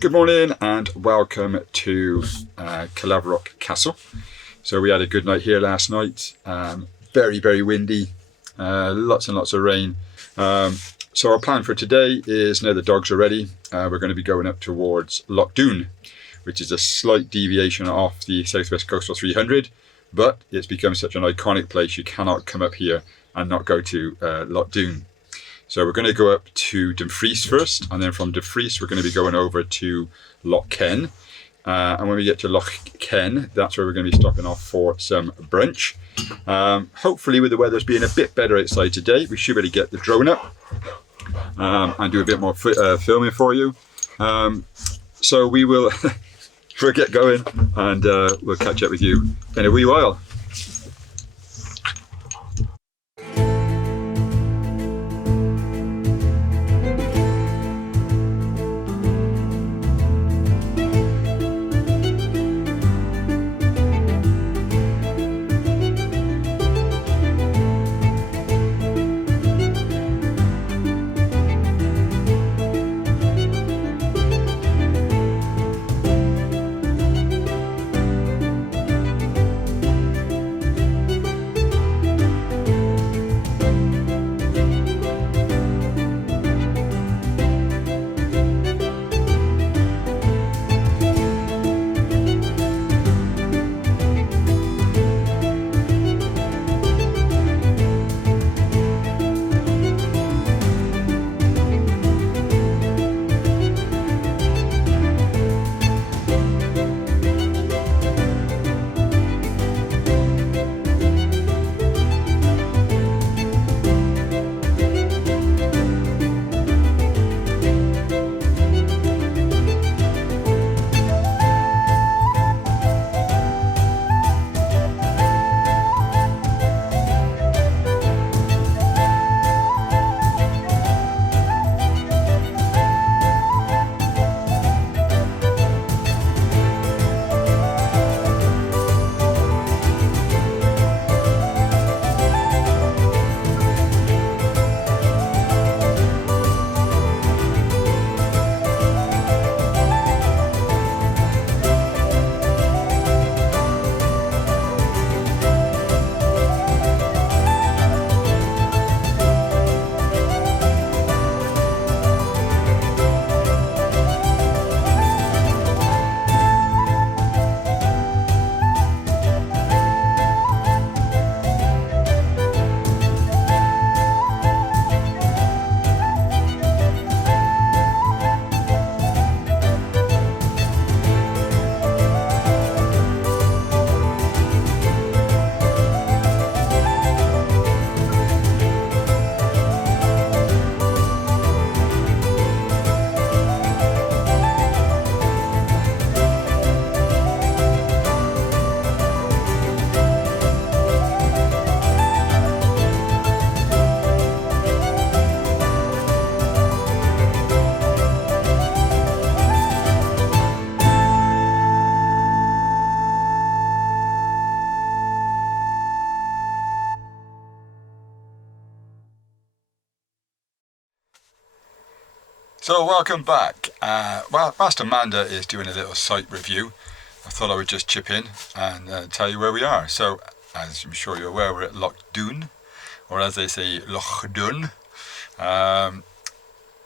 Good morning and welcome to Calavrock Castle. So we had a good night here last night, very windy, lots and lots of rain. So our plan for today is, now the dogs are ready, we're going to be going up towards Loch Doon, which is a slight deviation off the Southwest Coastal 300, but it's become such an iconic place you cannot come up here and not go to Loch Doon. So we're going to go up to Dumfries first, and then from Dumfries we're going to be going over to Loch Ken. And when we get to Loch Ken, that's where we're going to be stopping off for some brunch. Hopefully, with the weather's being a bit better outside today, we should be able to get the drone up and do a bit more filming for you. So we will we'll get going, and we'll catch up with you in a wee while. So welcome back. Whilst Amanda is doing a little site review, I thought I would just chip in and tell you where we are. So, as I'm sure you're aware, we're at Loch Doon, or as they say, Loch Doon.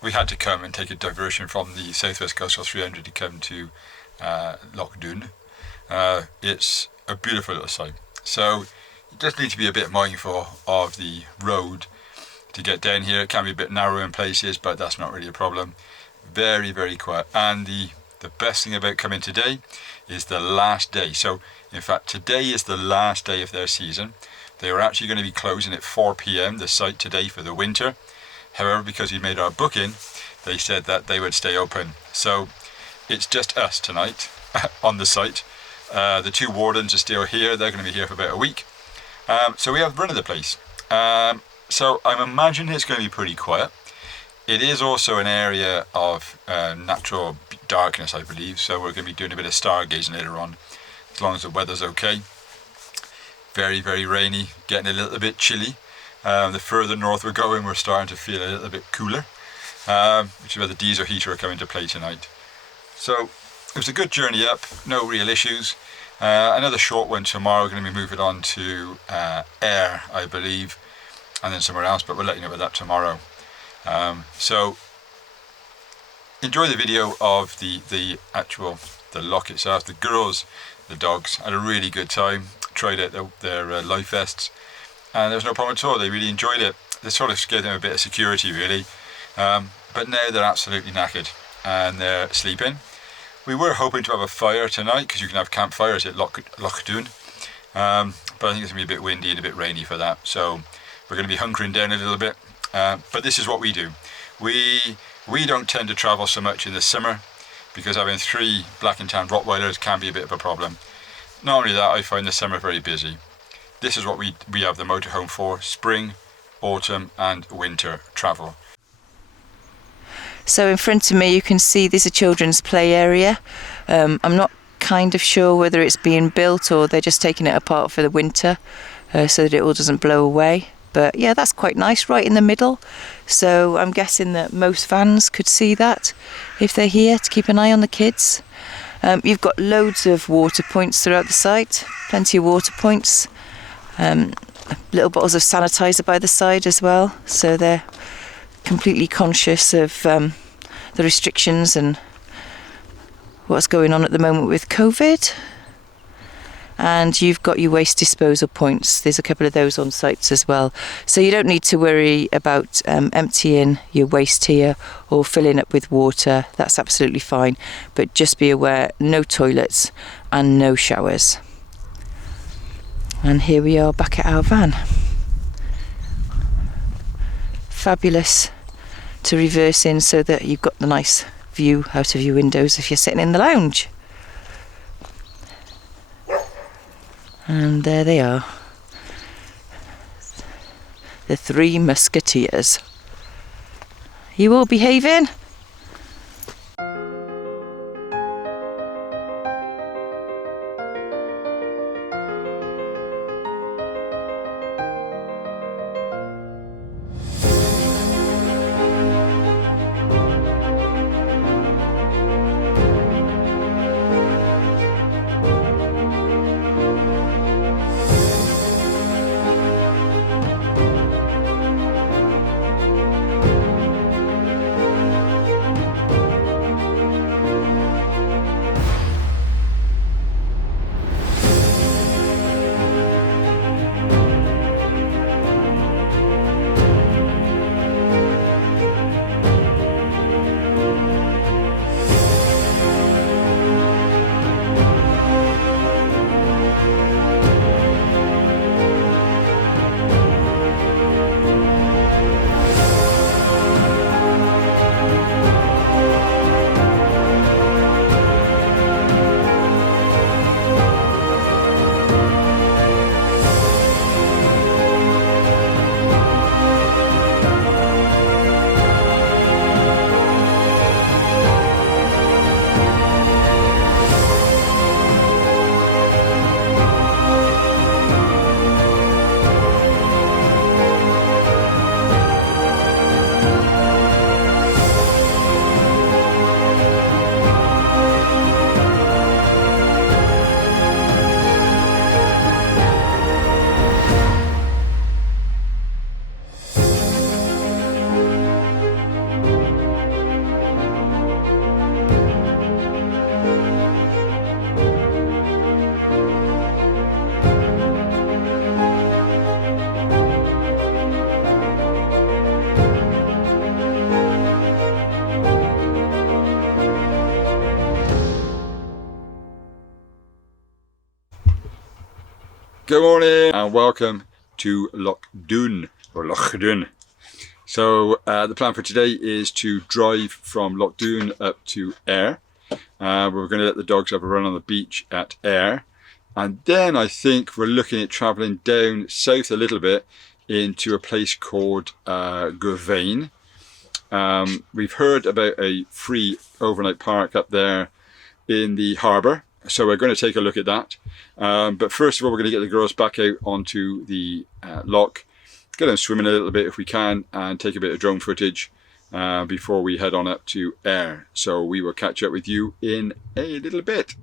We had to come and take a diversion from the Southwest Coastal 300 to come to Loch Doon. It's a beautiful little site. So, you just need to be a bit mindful of the road to get down here. It can be a bit narrow in places, but that's not really a problem. Very quiet. And the best thing about coming today is the last day. So in fact, today is the last day of their season. They were actually going to be closing at 4 p.m. the site today for the winter. However, because we made our booking, they said that they would stay open. So it's just us tonight on the site. The two wardens are still here. They're going to be here for about a week. So we have run of the place. So I'm imagining it's going to be pretty quiet. It is also an area of natural darkness, I believe, so we're going to be doing a bit of stargazing later on, as long as the weather's okay. Very rainy, getting a little bit chilly. The further north we're going, we're starting to feel a little bit cooler, which is where the diesel heater will come into play tonight. So it was a good journey up, no real issues. Another short one tomorrow. We're going to be moving on to Ayr, I believe, and then somewhere else, but we'll let you know about that tomorrow. So enjoy the video of the loch itself. The girls, the dogs, had a really good time. Tried out their life vests, and there was no problem at all. They really enjoyed it. They sort of gave them a bit of security, really. But now they're absolutely knackered and they're sleeping. We were hoping to have a fire tonight because you can have campfires at Loch Doon, but I think it's going to be a bit windy and a bit rainy for that. So we're going to be hunkering down a little bit. But this is what we do. We don't tend to travel so much in the summer because having 3 black and tan Rottweilers can be a bit of a problem. Not only that, I find the summer very busy. This is what we have the motorhome for: spring, autumn and winter travel. So in front of me you can see there's a children's play area. I'm not kind of sure whether it's being built or they're just taking it apart for the winter so that it all doesn't blow away. But yeah, that's quite nice, right in the middle. So I'm guessing that most vans could see that if they're here, to keep an eye on the kids. You've got loads of water points throughout the site, plenty of water points. Little bottles of sanitizer by the side as well, so they're completely conscious of the restrictions and what's going on at the moment with COVID. And you've got your waste disposal points. There's a couple of those on sites as well, so you don't need to worry about emptying your waste here or filling up with water. That's absolutely fine, but just be aware, no toilets and no showers. And here we are back at our van. Fabulous to reverse in so that you've got the nice view out of your windows if you're sitting in the lounge. And there they are, the 3 musketeers. You all behaving? Good morning and welcome to Loch Doon, or Loch Doon. So the plan for today is to drive from Loch Doon up to Ayr. We're going to let the dogs have a run on the beach at Ayr, and then I think we're looking at travelling down south a little bit into a place called Girvan. We've heard about a free overnight park up there in the harbour, so we're going to take a look at that. But first of all, we're going to get the girls back out onto the loch, get them swimming a little bit if we can, and take a bit of drone footage before we head on up to Ayr. So we will catch up with you in a little bit.